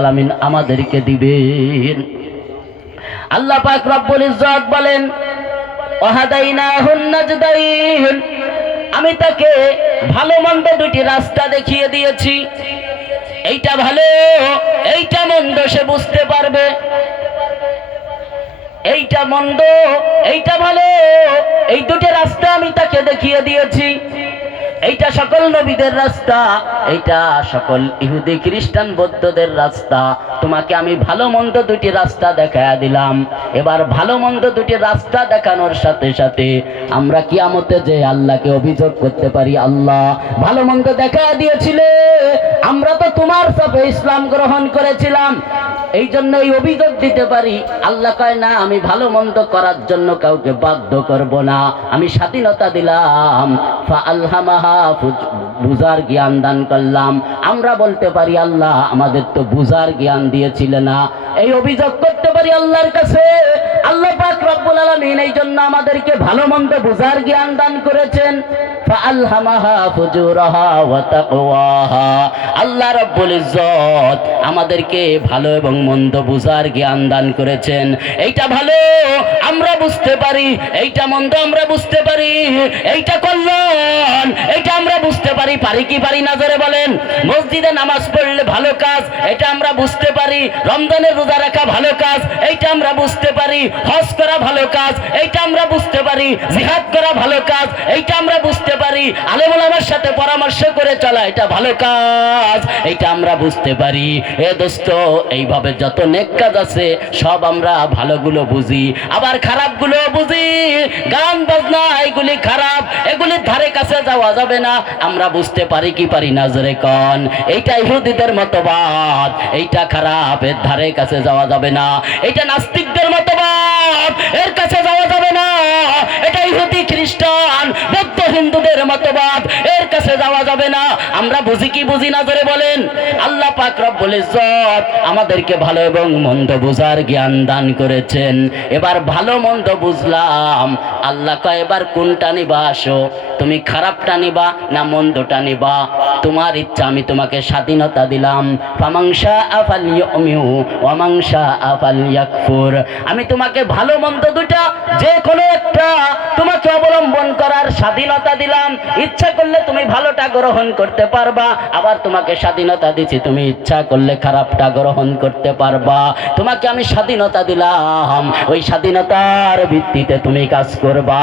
আলামিন আমাদেরকে দিবেন। আল্লাহ পাক রব্বুল ইজ্জত বলেন ওয়াহাদাইনাহুন নাজদাইন, আমি তাকে ভালো মন্দ দুটি রাস্তা দেখিয়ে দিয়েছি। এইটা ভালো, এইটা মন্দ সে বুঝতে পারবে। এইটা মন্দ, এইটা ভালো, এই দুটি রাস্তা আমি তাকে দেখিয়ে দিয়েছি। এইটা সকল নবীদের রাস্তা, এইটা সকল ইহুদি খ্রিস্টান বৌদ্ধদের রাস্তা। তোমাকে আমি ভালো মন্দ দুটি রাস্তা দেখায়া দিলাম। এবার ভালো মন্দ দুটি রাস্তা দেখানোর সাথে সাথে আমরা কিয়ামতে যে আল্লাহকে অভিযোগ করতে পারি, আল্লাহ ভালো মন্দ দেখায়া দিয়েছিলে, আমরা তো তোমার সাথে ইসলাম গ্রহণ করেছিলাম, এই জন্য এই অভিযোগ দিতে পারি। আল্লাহ কয় না, আমি ভালো মন্দ করার জন্য কাউকে বাধ্য করব না, আমি স্বাধীনতা দিলাম। ফাআলহামাহা, বুঝার জ্ঞান দান করলাম। আমরা বলতে পারি আল্লাহ আমাদের তো বুঝার জ্ঞান দিয়েছিলে না, এই অভিযোগ করতে পারি আল্লাহর কাছে। আল্লাহ পাক রব্বুল আলামিন এই জন্য আমাদেরকে ভালো মন্দ বুঝার জ্ঞান দান করেছেন। ফাআলহামাহা ফুজুরাহা ওয়া তাকওয়াহা, আল্লাহ রব্বুল ইজ্জত আমাদেরকে ভালো এবং মন্দ বুঝার জ্ঞান দান করেছেন। এইটা ভালো আমরা বুঝতে পারি, এইটা মন্দ আমরা বুঝতে পারি, এইটা কল্যাণ এইটা আমরা বুঝতে পারি। পারি কি পারি না জোরে বলেন? মসজিদে নামাজ পড়লে ভালো কাজ, এটা আমরা বুঝতে পারি। রমজানের রোজা রাখা ভালো কাজ, এইটা আমরা বুঝতে পারি। হজ করা ভালো কাজ, এইটা আমরা বুঝতে পারি। জিহাদ করা ভালো কাজ, এইটা আমরা বুঝতে পারি। আলেম ওলামার সাথে পরামর্শ করে চলা এটা ভালো কাজ, এইটা আমরা বুঝতে পারি। এ দোস্ত, এইভাবে যত নেক কাজ আছে সব আমরা ভালোগুলো বুঝি, আবার খারাপগুলো বুঝি। গান বাজনা এগুলি খারাপ, এগুলির ধারে কাছে যাওয়া যাবে না, আমরা বুঝতে পারি কি পারি না জোরে কোন? এইটা ইহুদিদের মতবাদ, এইটা খারাপ, এর ধারে কাছে যাওয়া যাবে না। এইটা নাস্তিকদের মতবাদ, এর কাছে যাওয়া যাবে না। এটা ইহুদি খ্রিস্টান বৌদ্ধ হিন্দুদের মতবাদ, এর কাছে যাওয়া যাবে না। আমরা বুঝি কি বুঝি না জোরে বলেন? আল্লাহ পাক রব্বুল ইজ্জত আমাদেরকে ভালো এবং মন্দ বুঝার জ্ঞান দান করেছেন। এবার ভালো মন্দ বুঝলাম, আল্লাহ কয় এবার কোনটা নিবা? আসো, তুমি খারাপটা নিবা না মন্দটা নিবা? তোমার ইচ্ছা, আমি তোমাকে স্বাধীনতা দিলাম। ফামান শাআ ফালইউমিনু ওয়া মান শাআ ফালইয়াকফুর, আমি তোমাকে ভালো মন্দ দুটা যে কোনো একটা তোমাকে অবলম্বন করার স্বাধীনতা দিলাম। ইচ্ছা করলে তুমি ভালোটা গ্রহণ করতে পারবা, আবার তোমাকে স্বাধীনতা দিচ্ছি তুমি ইচ্ছা করলে খারাপটা গ্রহণ করতে পারবা। তোমাকে আমি স্বাধীনতা দিলাম, ওই স্বাধীনতার ভিত্তিতে তুমি কাজ করবা।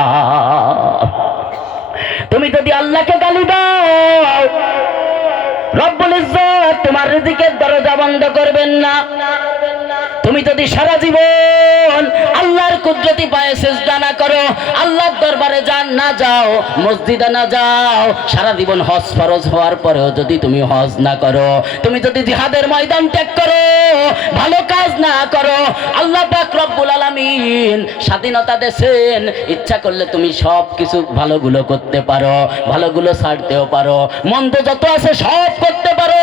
তুমি যদি আল্লাহকে গালি দাও, রব্বুল ইজ্জত তোমার রিজিকের দরজা বন্ধ করবেন না। তুমি যদি সারা জীবন আল্লাহর কুদরতি পায়ে সিজদা না করো, আল্লাহর দরবারে না যাও, মসজিদে না যাও, সারা জীবন হজ ফরজ হওয়ার পরেও যদি তুমি হজ না করো, তুমি যদি জিহাদের ময়দান ত্যাগ করো, ভালো কাজ না করো, আল্লাহ পাক রব্বুল আলামিন স্বাধীনতা দেন। ইচ্ছা করলে তুমি সব কিছু ভালোগুলো করতে পারো, ভালোগুলো ছাড়তেও পারো, মন্দ যত আছে সব করতে পারো,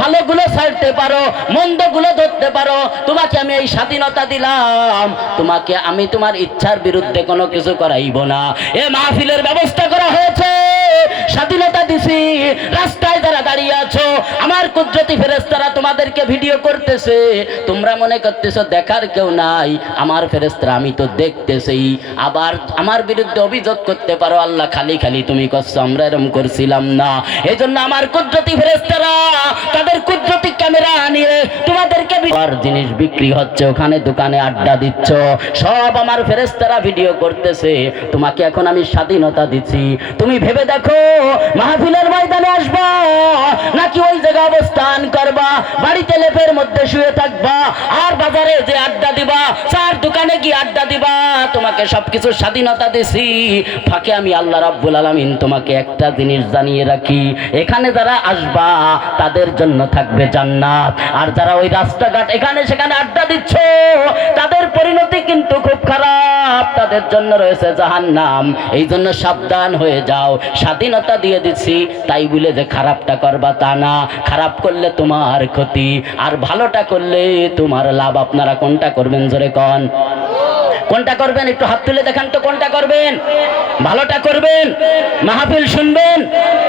ভালোগুলো ছাড়তে পারো, মন্দগুলো ধরতে পারো। তোমাকে আমি এই স্বাধীনতা দিলাম, তোমাকে আমি তোমার ইচ্ছার বিরুদ্ধে কোনো কিছু করাইব না। এ মাহফিলের ব্যবস্থা করা হয়েছে, স্বাধীনতা দিছি। রাস্তায় যারা দাঁড়িয়ে আছো, আমার কুদরতি ফেরেশতারা তোমাদেরকে ভিডিও করতেছে, তোমরা মনে করতেছো দেখার কেউ নাই, আমার ফেরেশতারা আমি তো দেখতেছি। আবার আমার বিরুদ্ধে অভিযোগ করতে পারো, আল্লাহ খালি খালি তুমি করছো, আমরা এরকম করছিলাম না। এই জন্য আমার কুদরতি ফেরেশতারা তাদের কুদরতি ক্যামেরা নিয়ে তোমাদেরকে জিনিস বিক্রি হচ্ছে, ওখানে দোকানে আড্ডা দিচ্ছ, সব আমার ফেরেশতারা ভিডিও করতেছে। তোমাকে এখন আমি স্বাধীনতা দিচ্ছি, তুমি ভেবে দেখো মাহফিলের ময়দানে আসবা নাকি ওই জায়গায় অবস্থান করবা, বাড়িতে লেপের মধ্যে শুয়ে থাকবা, আর বাজারে যে আড্ডা দিবা, চার দোকানে গিয়ে আড্ডা দিবা। তোমাকে সবকিছু স্বাধীনতা দিছি। ফাঁকে আমি আল্লাহ রাব্বুল আলামিন তোমাকে একটা জিনিস জানিয়ে রাখি, এখানে যারা আসবা তাদের জন্য থাকবে জান্নাত, আর যারা ওই রাস্তাঘাট এখানে সেখানে আড্ডা দিচ্ছ তাদের পরিণতি কিন্তু খুব খারাপ, তাদের জন্য রয়েছে জাহান্নাম। এই জন্য সাবধান হয়ে যাও। স্বাধীনতা দিয়ে দিচ্ছি তাই বলে যে খারাপটা করবা তা না, খারাপ করলে তোমার ক্ষতি, আর ভালোটা করলে তোমার লাভ। আপনারা কোনটা করবেন জোরে কোন? কোনটা করবেন? একটু হাত তুলে দেখান তো, কোনটা করবেন? ভালোটা করবেন, মাহফিল শুনবেন,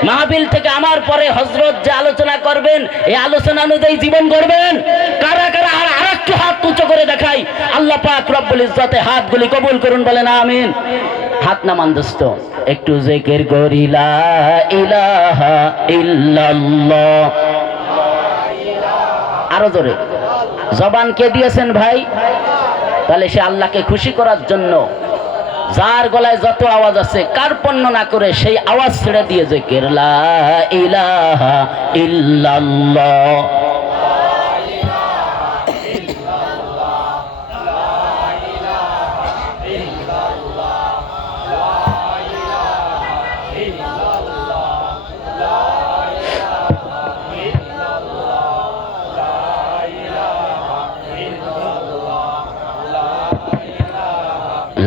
মাহফিল থেকে আমার পরে হযরত যে আলোচনা করবেন এই আলোচনা অনুযায়ী জীবন গড়বেন। পাক রব্বুল ইজ্জতে হাতগুলি কবুল করুন, বলেন আমিন। হাত নামান দোস্ত, একটু জিকির করি লা ইলাহা ইল্লাল্লাহ। আরো জোরে। জবান কে দিয়েছেন ভাই? তাহলে সে আল্লাহকে খুশি করার জন্য যার গলায় যত আওয়াজ আছে কার্পণ্য না করে সেই আওয়াজ ছেড়ে দিয়ে জিকির লা ইলাহা ইল্লাল্লাহ।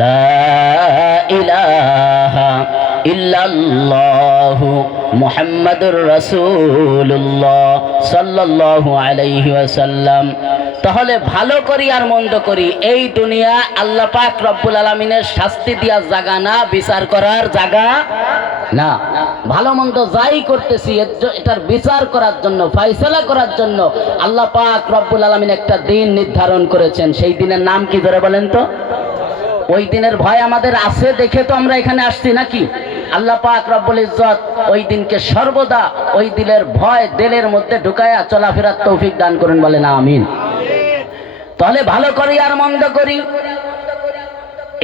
লা ইলাহা ইল্লাল্লাহু মুহাম্মাদুর রাসূলুল্লাহ সাল্লাল্লাহু আলাইহি ওয়াসাল্লাম। তাহলে ভালো করি আর মন্দ করি, এই দুনিয়া আল্লাহ পাক রব্বুল আলামিনের শাস্তি দেওয়ার জায়গা না, বিচার করার জায়গা না। ভালো মন্দ যাই করতেছি এটার বিচার করার জন্য, ফয়সালা করার জন্য আল্লাহ পাক রব্বুল আলামিন একটা দিন নির্ধারণ করেছেন। সেই দিনের নাম কি ধরে বলেন তো? ওই দিনের ভয় আমাদের আছে দেখে তো আমরা এখানে আসছি নাকি? আল্লাহ পাক রব্বুল ইজ্জত ওই দিনকে সর্বদা ওই দিলের ভয় দিলের মধ্যে ঢুকায়া চলাফেরার তৌফিক দান করুন, বলেন আমিন। তাহলে ভালো করি আর মন্দ করি,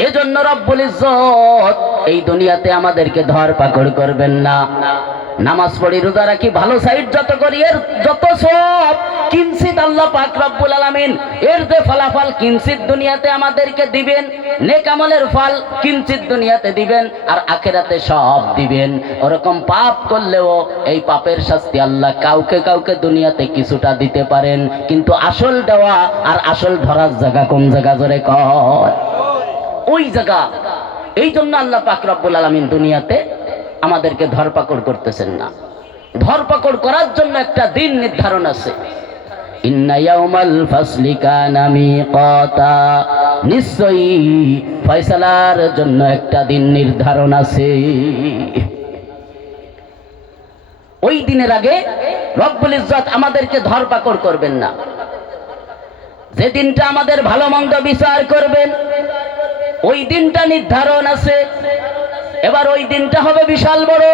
এজন্য রব্বুল ইজ্জত এই দুনিয়াতে আমাদেরকে ধরপাকড় করবেন না। নামাজ পড়ি, রোজা রাখি, ভালো সাইড যত করি এর যত সব কিঞ্চিত আল্লাহ পাক রব্বুল আলামিন এর যে ফলাফল কিঞ্চিত দুনিয়াতে আমাদেরকে দিবেন, নেক আমলের ফল কিঞ্চিত দুনিয়াতে দিবেন আর আখিরাতে সব দিবেন। ওরকম পাপ করলেও এই পাপের শাস্তি আল্লাহ কাউকে কাউকে দুনিয়াতে কিছুটা দিতে পারেন, কিন্তু আসল দেওয়া আর আসল ধরার জায়গা কোন জায়গা জোরে কর? ওই জায়গা। এই জন্য আল্লাহ পাক রব্বুল আলামিন দুনিয়াতে আমাদেরকে ধরপাকড় করতেছেন না। ধরপাকড় করার জন্য একটা দিন নির্ধারণ আছে। ইন্না ইয়াউমাল ফাসলি কানা মিকাতা, নিশ্চয়ই ফয়সালার জন্য একটা দিন নির্ধারণ আছে। ওই দিনের আগে রব্বুল ইজ্জত আমাদেরকে ধরপাকড় করবেন না। যে দিনটা আমাদের ভালো মন্দ বিচার করবেন ওই দিনটা নির্ধারণ আছে। এবার ওই দিনটা হবে বিশাল বড়।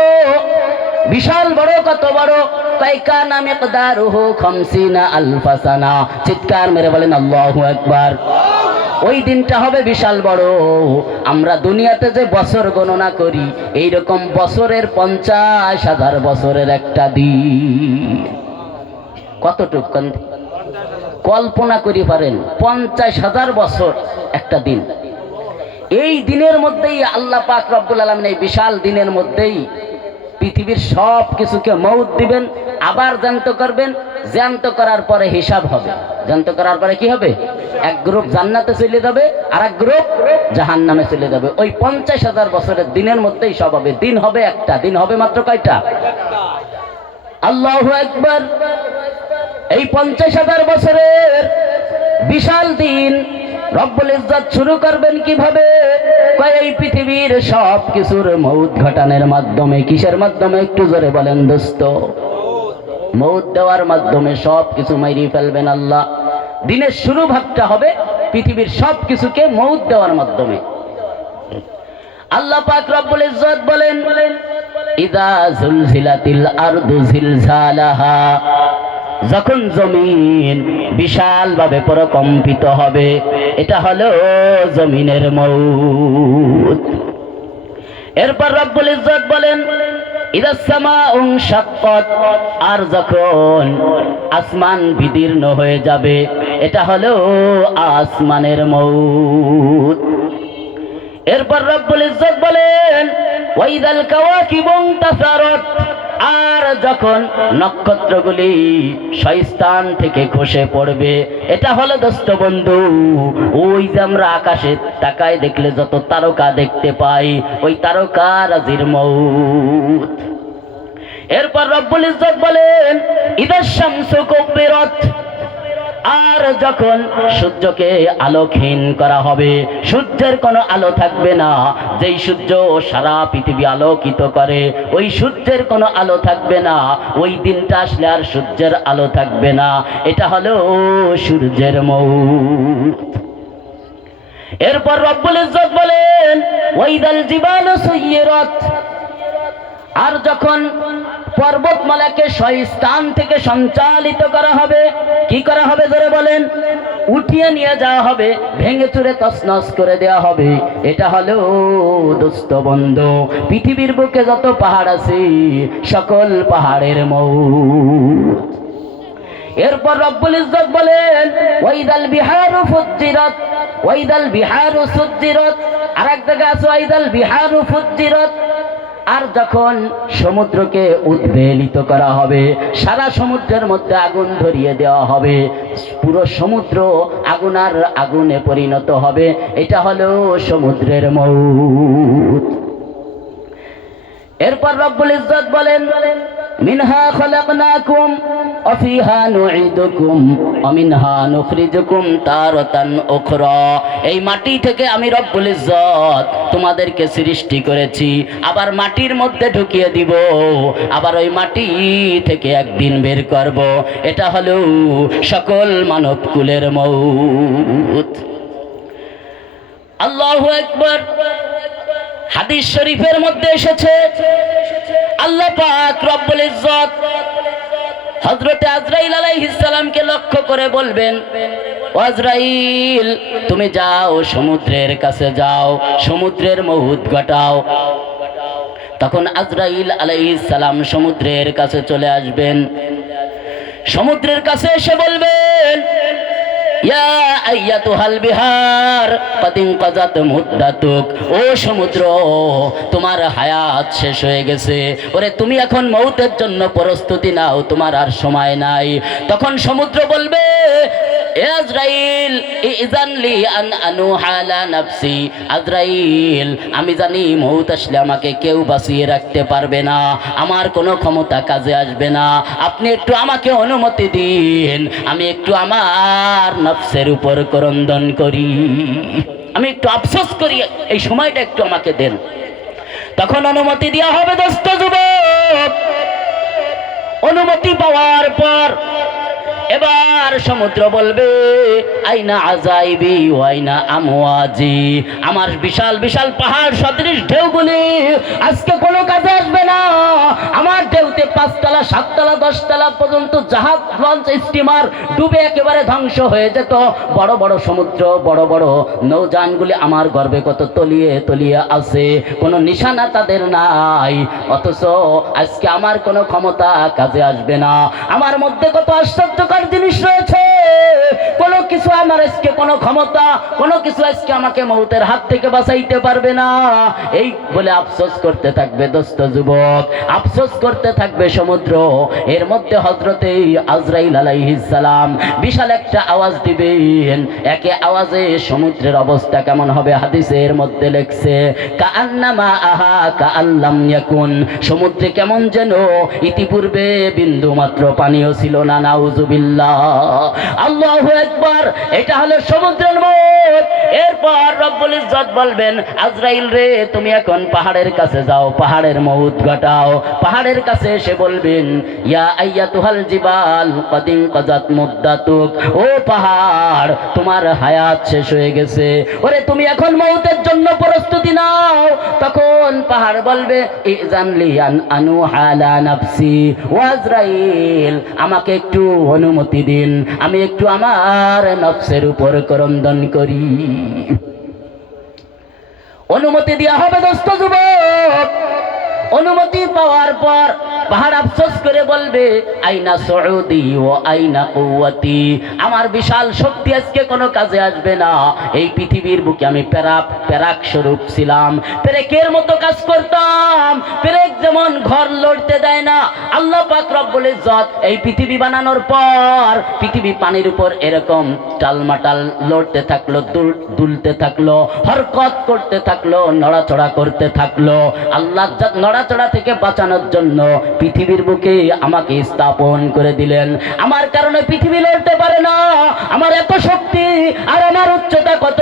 বিশাল বড় কত বড়? কায়কানা মিকদারুহু 50 আলফা সানা। চিৎকার মেরে বলেন আল্লাহু আকবার। ওই দিনটা হবে বিশাল বড়। আমরা দুনিয়াতে যে বছর গণনা করি এই রকম বছরের 50,000 বছরের একটা দিন। কতটুক কল্পনা করি পারেন? 50,000 বছর একটা দিন। এই দিনের মধ্যেই আল্লাহ পাক রব্বুল আলামিন এই বিশাল দিনের মধ্যেই পৃথিবীর সব কিছুকে মউত দিবেন, আবার জ্যান্ত করবেন। জ্যান্ত করার পরে হিসাব হবে। জ্যান্ত করার পরে কি হবে? এক গ্রুপ জান্নাতে চলে যাবে আর এক গ্রুপ জাহান্নামে চলে যাবে। ওই 50,000 বছরের দিনের মধ্যেই সব হবে। দিন হবে একটা। দিন হবে মাত্র কয়টা? আল্লাহু আকবার। এই 50,000 বছরের বিশাল দিন রব্বুল ইজ্জত শুরু করবেন কিভাবে? কয় এই পৃথিবীর সব কিছুর মউত ঘটানোর মাধ্যমে। কিসের মাধ্যমে? একটু জোরে বলেন দোস্ত। মউত দেওয়ার মাধ্যমে সব কিছু মাইরি ফেলবেন আল্লাহ। দিনের শুরু ভাগটা হবে পৃথিবীর সব কিছুকে মউত দেওয়ার মাধ্যমে। আল্লাহ পাক রব্বুল ইজ্জত বলেন ইযা যুলজিলাতিল আরদু জিলজালাহা, যখন জমিন বিশাল ভাবে প্রকম্পিত হবে, এটা হলো জমিনের মউত। এরপর রব্বুল ইজ্জত বলেন ইযা সামাউ শাক্কাত, আর যখন আসমান বিদীর্ণ হয়ে যাবে, এটা হলো আসমানের মউত। এরপর রব্বুল ইজ্জত বলেন ওয়াইদাল কাওয়াকিবু ইনতাসারাত, আর যখন নক্ষত্রগুলি স্থান থেকে খসে পড়বে, এটা হলো দোস্ত বন্ধু ওই যে আমরা আকাশে তাকায় দেখলে যত তারকা দেখতে পাই, ওই তারকারাজির মউত। এরপর রব্বুল ইজ্জত বলেন ইদাশ শামসু কুবিরাত, আর যখন সূর্যকে আলোকহীন করা হবে, সূর্যের কোনো আলো থাকবে না। যেই সূর্য সারা পৃথিবী আলোকিত করে ওই সূর্যের কোনো আলো থাকবে না। ওই দিনটা আসলে আর সূর্যের আলো থাকবে না। এটা হলো সূর্যের মউত। এরপর রব্বুল ইজ্জত বলেন ওয়াইদাল জিবালু সুয়্যিরাত, আর যখন পর্বতমালাকে স্থান থেকে সঞ্চালিত করা হবে, কি করা হবে জোরে বলেন? উঠিয়ে নিয়ে যাওয়া হবে, ভেঙে চুরে তছনছ করে দেওয়া হবে। এটা হলো দোস্ত বন্ধু পৃথিবীর বুকে যত পাহাড় আছে সকল পাহাড়ের মউত। এরপর রব্বুল ইজ্জত বলেন ওয়াইদাল বিহারু ফুজ্জিরাত, ওয়াইদাল বিহারু সুজ্জিরাত, আর এক জায়গায় আছে ওয়াইদাল বিহারু ফুজ্জিরাত। আর যখন সমুদ্রকে উদ্বেলিত করা হবে, সারা সমুদ্রের মধ্যে আগুন ধরিয়ে দেওয়া হবে, পুরো সমুদ্র আগুনে পরিণত হবে। এটা হলো সমুদ্রের মউত। এরপর রব্বুল ইজ্জত বলেন মিনহা খলাকনাকুম ওয়া ফিহা নুঈদুকুম ওয়া মিনহা নুখরিজুকুম তারাতান উখরা। এই মাটি থেকে আমি রব্বুল ইজ্জত তোমাদেরকে সৃষ্টি করেছি, আবার মাটির মধ্যে ঢুকিয়ে দিব, আবার ওই মাটি থেকে একদিন বের করব। এটা হলো সকল মানব কুলের মউত। আল্লাহু আকবার। হাদিস শরীফের মধ্যে এসেছে আল্লাহ পাক রব্বুল ইজ্জত হযরতে আজরাইল আলাইহিস সালামকে লক্ষ্য করে বলবেন, আজরাইল তুমি যাও সমুদ্রের কাছে যাও, সমুদ্রের মউত ঘটাও। তখন আজরাইল আলাইহিস সালাম সমুদ্রের কাছে চলে আসবেন। সমুদ্রের কাছে এসে বলবেন ইয়া আইয়াতুহাল বিহার কদ ইনকাযাত মুদ্দাতুক, ও সমুদ্র তোমার হায়াত শেষ হয়ে গেছে, ওরে তুমি এখন মউতের জন্য প্রস্তুতি নাও, তোমার আর সময় নাই। তখন সমুদ্র বলবে আজরাইল ইযানলি আন আনুহা আলা নাফসি, আজরাইল আমি জানি মউত আসলে আমাকে কেউ বাঁচিয়ে রাখতে পারবে না, আমার কোনো ক্ষমতা কাজে আসবে না, আপনি একটু আমাকে অনুমতি দিন, আমি একটু আমার নফসের উপর ক্রন্দন করি, আমি একটু আফসোস করি, এই সময়টা একটু আমাকে দেন। তখন অনুমতি দেওয়া হবে দোস্ত যুবক। অনুমতি পাওয়ার পর এবার সমুদ্র বলবে আইনা আজাইবি ওয়াইনা আমওয়াজি, আমার বিশাল বিশাল পাহাড় সদৃশ ঢেউগুলি আজকে কোনো কাজে আসবে না। আমার ঢেউতে 5 তলা 7 তলা 10 তলা পর্যন্ত জাহাজ লঞ্চ স্টিমার ডুবে একেবারে ধ্বংস হয়ে যেত। বড় বড় সমুদ্র বড় বড় নৌযানগুলি আমার গর্বে কত তলিয়ে তলিয়ে আছে, কোনো নিশানা তাদের নাই, অথচ আজকে আমার কোনো ক্ষমতা কাজে আসবে না। আমার মধ্যে কত আশ্চর্যকর জিনিস রয়েছে, কোনো কিছু আমার আজকে কোনো ক্ষমতা, কোনো কিছু আজকে আমাকে মউতের হাত থেকে বাঁচাইতে পারবে না। এই বলে আফসোস করতে থাকবে দোস্ত যুবক, আফসোস করতে থাকবে সমুদ্র। এর মধ্যে হযরতে আজরাইল আলাইহিস সালাম বিশাল একটা আওয়াজ দিবেন। একে আওয়াজে সমুদ্রের অবস্থা কেমন হবে হাদিসের মধ্যে লেখছে কাআন্নামা আহা কাআল্লাম ইয়াকুন, সমুদ্রে কেমন যেন ইতিপূর্বে বিন্দু মাত্র পানিও ছিল না। নাউযুবিল্লাহ, আল্লাহু আকবার। এটা হলো সমুদ্রের মউত। এরপর রব্বুল ইজ্জত বলবেন আজরাইল রে তুমি এখন পাহাড়ের কাছে যাও, পাহাড়ের মউত ঘটাও। পাহাড়ের কাছে এসে বলবেন ইয়া আইয়াতুহাল জিবাল কদ ইনকাযাত মুদ্দাতুক, ও পাহাড় তোমার হায়াত শেষ হয়ে গেছে, ওরে তুমি এখন মউতের জন্য প্রস্তুতি নাও। তখন পাহাড় বলবে ইযানলি আন আনুহা আলা নাফসি, ও আজরাইল আমাকে একটু অনুমতি দিন, আমি একটু আমার নফসের উপর ক্রন্দন করি। অনুমতি দেওয়া হবে দোস্ত যুবক। অনুমতি পাওয়ার পর পাহাড় আফসোস করে বলবে আইনা সুউদি ও আইনা কুওয়াতি, আমার বিশাল শক্তি আজকে কোনো কাজে আসবে না। এই পৃথিবীর বুকে আমি পেরাক স্বরূপ ছিলাম, পেরেকের মতো কাজ করতাম। পেরেক যেমন ঘর লড়তে দেয় না, আল্লাহ পাক রব্বুল ইজ্জত এই পৃথিবী বানানোর পর পৃথিবী পানির উপর এরকম টালমাটাল লড়তে থাকলো, দুলতে থাকলো, হরকত করতে থাকলো, নড়াচড়া করতে থাকলো। আল্লাহ নড়াচড়া থেকে বাঁচানোর জন্য পৃথিবীর বুকে আমাকে স্থাপন করে দিলেন। আমার কারণে পৃথিবী লড়তে পারে না, আমার এত শক্তি, আর আমার উচ্চতা কত,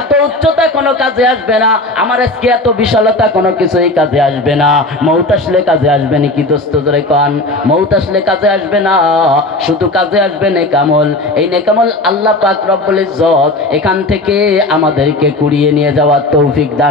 এত উচ্চতা কোনো কাজে আসবে না, আমার আজকে এত বিশালতা কোনো কিছুই কাজে আসবে না। মৌত আসলে কাজে আসবে নাকি দোস্ত জোরে কন? মৌত আসলে কাজে আসবে না, শুধু কাজে আসবে নেকামল। এই নেকামল আল্লাহ পাক রব্বুল ইজ্জত এখান থেকে আমাদেরকে কুড়িয়ে নিয়ে যাওয়ার তৌফিক দান